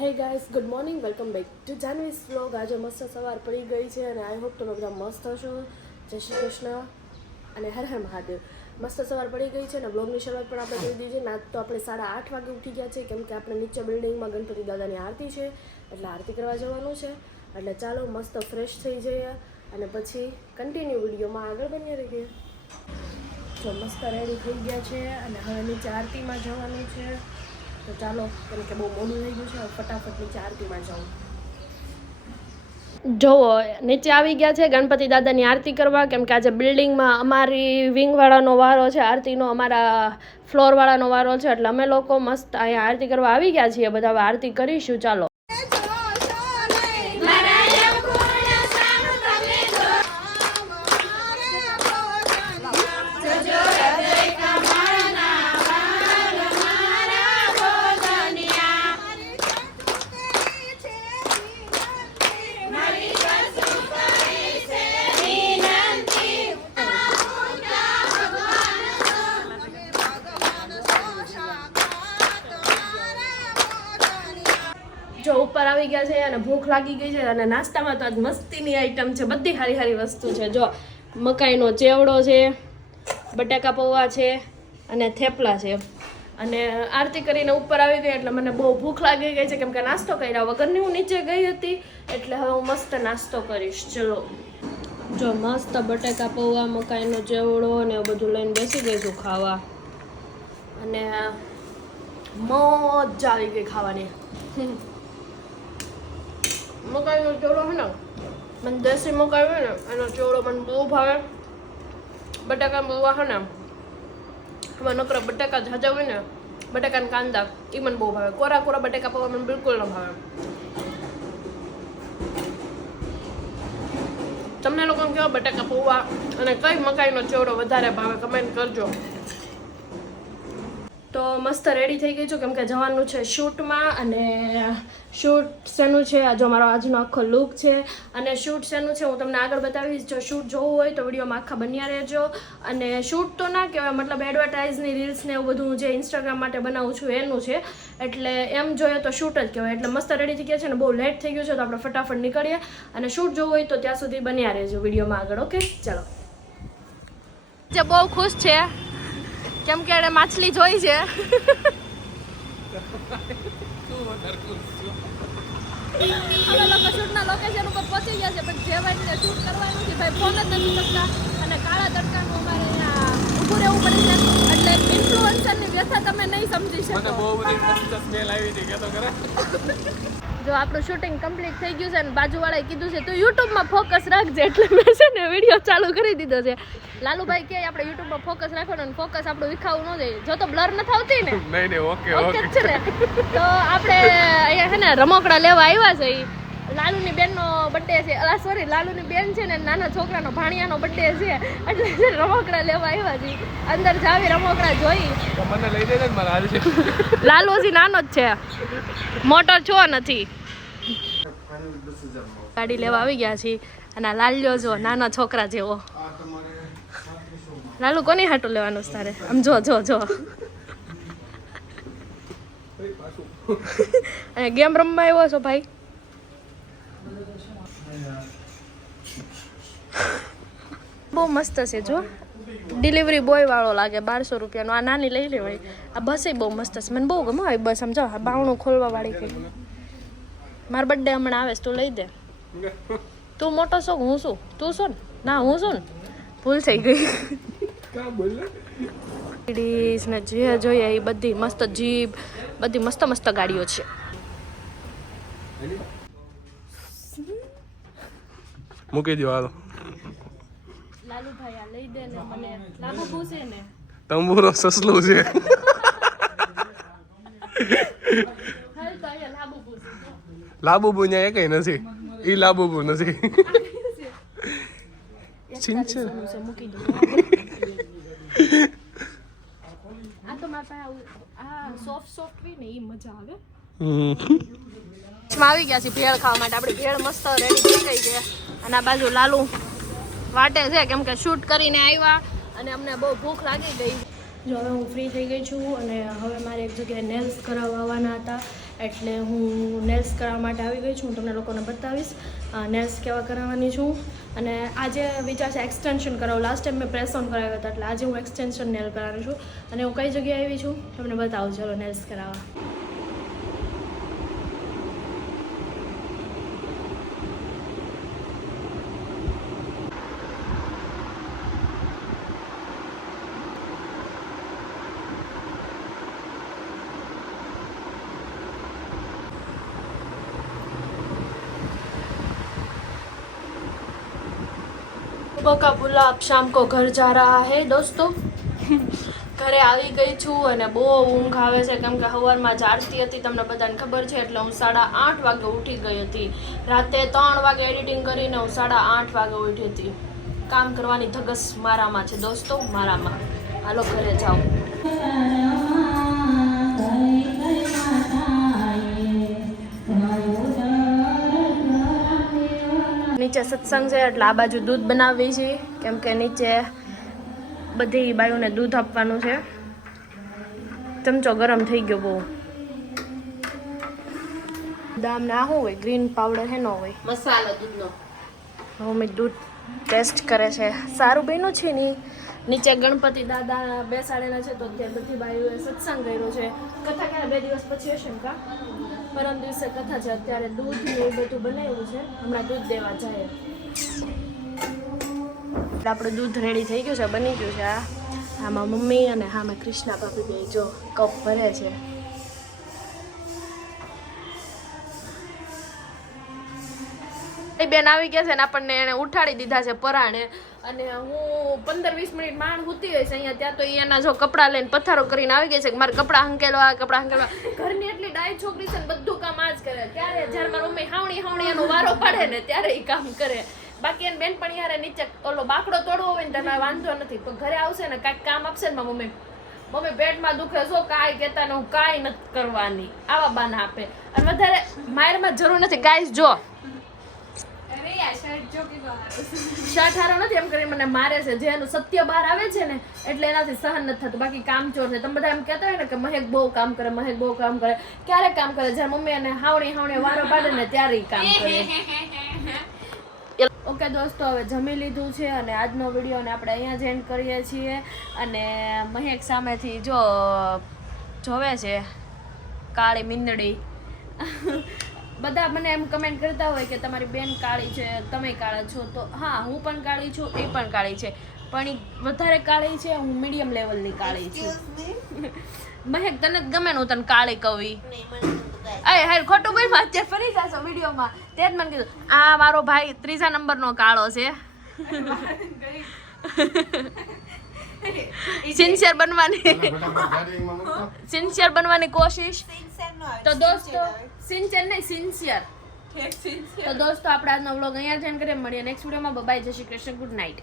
Hey guys good morning welcome back to Janvi's vlog આજે મસ્ત સવાર પડી ગઈ છે અને આઈ હોપ તમે બધા મસ્ત હશો. જય શ્રી કૃષ્ણ. અને હર હર મહાદેવ. મસ્ત સવાર પડી ગઈ છે અને બ્લોગની શરૂઆત પણ આપણે કરી દીધી ના તો આપણે સાડા આઠ વાગે ઉઠી ગયા છે કેમ કે આપણે નીચે બિલ્ડિંગમાં ગણપતિ દાદાની આરતી છે, એટલે આરતી કરવા જવાનું છે. એટલે ચાલો મસ્ત ફ્રેશ થઈ જઈએ અને પછી કન્ટિન્યુ વિડીયોમાં આગળ બની રહીએ. તો મસ્ત રેડી થઈ ગયા છે અને હવે નીચે આરતીમાં જવાનું છે. તો ચાલો, કેમ કે બહુ મોડું થઈ ગયું છે ફટાફટ નીચે આરતીમાં જાઉં. જોવો, નીચે આવી ગયા છે ગણપતિ દાદાની આરતી કરવા. કેમ કે આજે બિલ્ડિંગમાં અમારી વિંગવાળાનો વારો છે, આરતીનો અમારા ફ્લોરવાળાનો વારો છે, એટલે અમે લોકો મસ્ત અહીંયા આરતી કરવા આવી ગયા છીએ. બધા આરતી કરીશું, ચાલો. અને ભૂખ લાગી ગઈ છે અને નાસ્તામાં તો આજ મસ્તીની આઈટમ છે. બધી સારી સારી વસ્તુ છે. જો, મકાઈનો ચેવડો છે, બટાકા પૌવા છે અને થેપલા છે. અને આરતી કરીને ઉપર આવી ગઈ એટલે મને બહુ ભૂખ લાગી ગઈ છે. કેમ કે નાસ્તો કર્યા વગરની હું નીચે ગઈ હતી, એટલે હવે હું મસ્ત નાસ્તો કરીશ. ચલો. જો, મસ્ત બટાકા પૌવા, મકાઈનો ચેવડો ને એવું બધું લઈને બેસી ગઈ છું ખાવા. અને, મજા આવી ગઈ ખાવાની. મકાઈનો ચોરો છે ને? મને દેશી મકાઈ હોય ને, એનો ચોરો મને બહુ ભાવે. બટાકા બહુ છે ને, એમાં નકરા બટાકા ઝાઝા હોય ને બટાકા કાંદા એ મને બહુ ભાવે. કોરા કોરા બટાકા પૌવા મને બિલકુલ ન ભાવે. તમને લોકોને કેવા બટાકા પૌવા અને કઈ મકાઈનો ચોરો વધારે ભાવે કમેન્ટ કરજો. તો મસ્ત રેડી થઈ ગઈ છું. કેમ કે જવાનું છે શૂટમાં અને શૂટ શેનું છે? આ જો મારો આજનો આખો લુક છે. અને શૂટ શેનું છે હું તમને આગળ બતાવીશ. જો શૂટ જોવું હોય તો વિડીયોમાં આખા બન્યા રહેજો. અને શૂટ તો ના કહેવાય, મતલબ એડવર્ટાઇઝની રીલ્સને એવું બધું જે ઇન્સ્ટાગ્રામ માટે બનાવું છું એનું છે. એટલે એમ જોઈએ તો શૂટ જ કહેવાય. એટલે મસ્ત રેડી થઈ ગયા છે ને બહુ લેટ થઈ ગયું છે, તો આપણે ફટાફટ નીકળીએ. અને શૂટ જોવું હોય તો ત્યાં સુધી બન્યા રહેજો વિડીયોમાં આગળ ઓકે ચાલો. બહુ ખુશ છે કેમ કે એણે માછલી જોઈ છે. અમે લોકો શૂટના લોકેશન ઉપર પહોંચી ગયા છે પણ જે વાઈને શૂટ કરવાનું છે ભાઈ ફોન જ નથી અને કાળા તડકાનું અમારે અહીંયા ઊભું રહેવું પડે છે. એટલે ઇન્ફ્લુઅન્સરની વ્યથા તમે નહીં સમજી મને શકો બહુ બધી સ્મેલ આવી હતી કેતો કરે જો આપણું શૂટિંગ કમ્પ્લીટ થઈ ગયું છે અને બાજુવાળાએ કીધું છે તું યુટ્યુબમાં ફોકસ રાખજે. એટલે મેં છે ને વીડિયો ચાલુ કરી દીધો છે. લાલુભાઈ કે આપણે યુટ્યુબમાં ફોકસ રાખવાનું અને ફોકસ આપણું વિખાવું ન જોઈએ. જો તો બ્લર ન થતી ને? નહીં નહીં ઓકે ઓકે છે ને? તો આપણે અહીંયા છે ને રમકડા લેવા આવ્યા છે. લાલુની બેનનો બર્થડે છે. અલા સોરી લાલુની બેન છે ને નાના છોકરાનો ભાણિયાનો બર્થડે છે. એટલે રમકડા લેવા આવ્યા છે. અંદર જાવી રમકડા જોઈ. મને લઈ દેજે ને મારા છે નાનો જ છે. મોટો છો નથી. ગાડી લેવા આવી ગયા છીએ. અને લાલ્યો જો નાના છોકરા જેવો. લાલુ, કોની હાટું લેવાનું તારે? આમ જો જો જો ગેમ રમવા આવ્યો છો ભાઈ? બહુ મસ્ત છે, જો. ડિલિવરી બોય વાળો લાગે, બારસો રૂપિયાનો. આ નાની લઈ લેવાય. આ બસે બહુ મસ્ત છે. મને બહુ ગમે આવી બસ સમજો બાવણું ખોલવા વાળી કઈ. મારો બર્થડે હમણાં આવે તું લઈ દે. તું મોટો છો હું છું તું શું ના? હું છું ને? ભૂલ થઈ ગઈ. લેડીઝ ને જે જોઈએ એ બધી મસ્ત જીપ બધી મસ્ત મસ્ત ગાડીઓ છે. મૂકી દો હાલો. લાલુભાઈ આ લઈ દે ને મને. લાગુ પૂછે ને? તંબુરો સસલું છે. લાબુ તો એ એકય નથી. ઈ લાબુબુ નથી મૂકી આ તો આ સોફ્ટ સોફ્ટ ને એ મજા આવે આવી ગયા છે ભેળ ખાવા માટે આપણે ભેળ મસ્ત રેડી થઈ ગઈ છે અને આ બાજુ લાલુ વાટે છે કેમ કે શૂટ કરીને આવ્યા અને અમને બહુ ભૂખ લાગી ગઈ જો હવે હું ફ્રી થઈ ગઈ છું અને હવે મારે એક જગ્યાએ નેલ્સ કરાવવા આવવાના હતા. એટલે હું નેલ્સ કરાવવા માટે આવી ગઈ છું. હું તમને લોકોને બતાવીશ. નેલ્સ કેવા કરાવવાની છું. અને આજે વિચાર છે એક્સટેન્શન કરાવું. લાસ્ટ ટાઈમ મેં પ્રેસ ઓન કરાવ્યા હતા. એટલે આજે હું એક્સટેન્શન નેલ કરાવવાની છું. અને હું કઈ જગ્યાએ આવી છું? તમને બતાવું. ચલો નેલ્સ કરાવવા. सुबह का बुला अब शाम को घर जा रहा है दोस्तों ઘરે આવી ગઈ છું અને બહુ ઊંઘ આવે છે કેમ કે સવારમાં જાડતી હતી તમને બધાને ખબર છે એટલે હું સાડા આઠ વાગે ઉઠી ગઈ હતી રાતે ત્રણ વાગે એડિટિંગ કરીને હું સાડા આઠ વાગે ઉઠી હતી કામ કરવાની ધગસ મારામાં છે દોસ્તો મારામાં હાલો ઘરે જાઓ નીચે સત્સંગ છે એટલે આ બાજુ દૂધ બનાવી છે. કેમ કે નીચે બધી બાયુને દૂધ આપવાનું છે. ચમચો ગરમ થઈ ગયો બહુ. દામ ના હોય? ગ્રીન પાવડર હે નો હોય? મસાલો દૂધનો. મમ્મી દૂધ ટેસ્ટ કરે છે. સારું બન્યું છે ની? નીચે ગણપતિ દાદા બેસાડેલા છે તો ત્યાં બધી બાયુએ સત્સંગ કર્યો છે. કથા ક્યારે બે દિવસ પછી હશે કા? પરમ દિવસે કથા છે અત્યારે દૂધ ને એ બધું બનાવ્યું છે. હમણાં દૂધ દેવા જાય. આપણું દૂધ રેડી થઈ ગયું છે, બની ગયું છે. આ આમાં મમ્મી અને આમાં કૃષ્ણા ભાભી બે જો કપ ભરે છે. બેન આવી ગયા છે ને આપણને એને ઉઠાડી દીધા છે પરાણે. અને હું પંદર વીસ મિનિટ માંડ હુતી હોય છે અહીંયા, ત્યાં તો એના જો કપડાં લઈને પથારો કરીને આવી ગઈ છે કે મારે કપડાં હંકેલવા કપડાં હંકેલવા ઘરની એટલી ડાય છોકરી છે ને બધું કામ આ જ કરે. ત્યારે જ્યારે મારી મમ્મી હાવણી હાવણી એનો વારો પાડે ને ત્યારે એ કામ કરે. બાકી એને બેન પણ યારે નીચે ઓલો બાકડો તોડવો હોય ને તમે વાંધો નથી. પણ ઘરે આવશે ને કાંઈક કામ આપશે ને મમ્મી. મમ્મી પેટમાં દુખે શું કાંઈ કહેતા ને હું કાંઈ નથી કરવાની. આવા બાના આપે. અને વધારે માયરમાં જરૂર નથી. ગાઈસ, જો. શર્ટ હારો નથી એમ કરીને મને મારે છે જે એનું સત્ય બહાર આવે છે ને એટલે એનાથી સહન નથી થતું. બાકી કામ ચોર છે. તમે બધા એમ કહેતા હોય ને કે મહેક બહુ કામ કરે મહેક બહુ કામ કરે. ક્યારે કામ કરે? જ્યારે મમ્મી એને હાવણી હાવણી વારો પાડે ને ત્યારે કામ કરે. ઓકે દોસ્તો હવે જમી લીધું છે અને આજનો વિડીયોને આપણે અહીંયા જ એન્ડ કરીએ છીએ. અને મહેક સામેથી જો જોવે છે કાળી મીંદડી. બધા મને એમ કમેન્ટ કરતા હોય કે તમારી બેન કાળી છે તમે કાળા છો તો હા હું પણ કાળી છું એ પણ કાળી છે. પણ એ વધારે કાળી છે હું મીડિયમ લેવલની કાળી છું. મહેક તને જ ગમે હું તને કાળી કવી? અરે હાલ ખોટું બોલ અત્યારે ફરી જાશો વિડીયોમાં તે જ મને કીધું આ મારો ભાઈ ત્રીજા નંબરનો કાળો છે. સિન્સિયર બનવાની. સિન્સિયર બનવાની કોશિશ. તો દોસ્તો સિન્સિયર નહીં સિન્સિયર તો દોસ્તો આપણે આજનો વ્લોગ અહીંયા જ એન્ડ કરીએ. મળીએ નેક્સ્ટ વિડીયોમાં બાય જય શ્રી કૃષ્ણ. Good night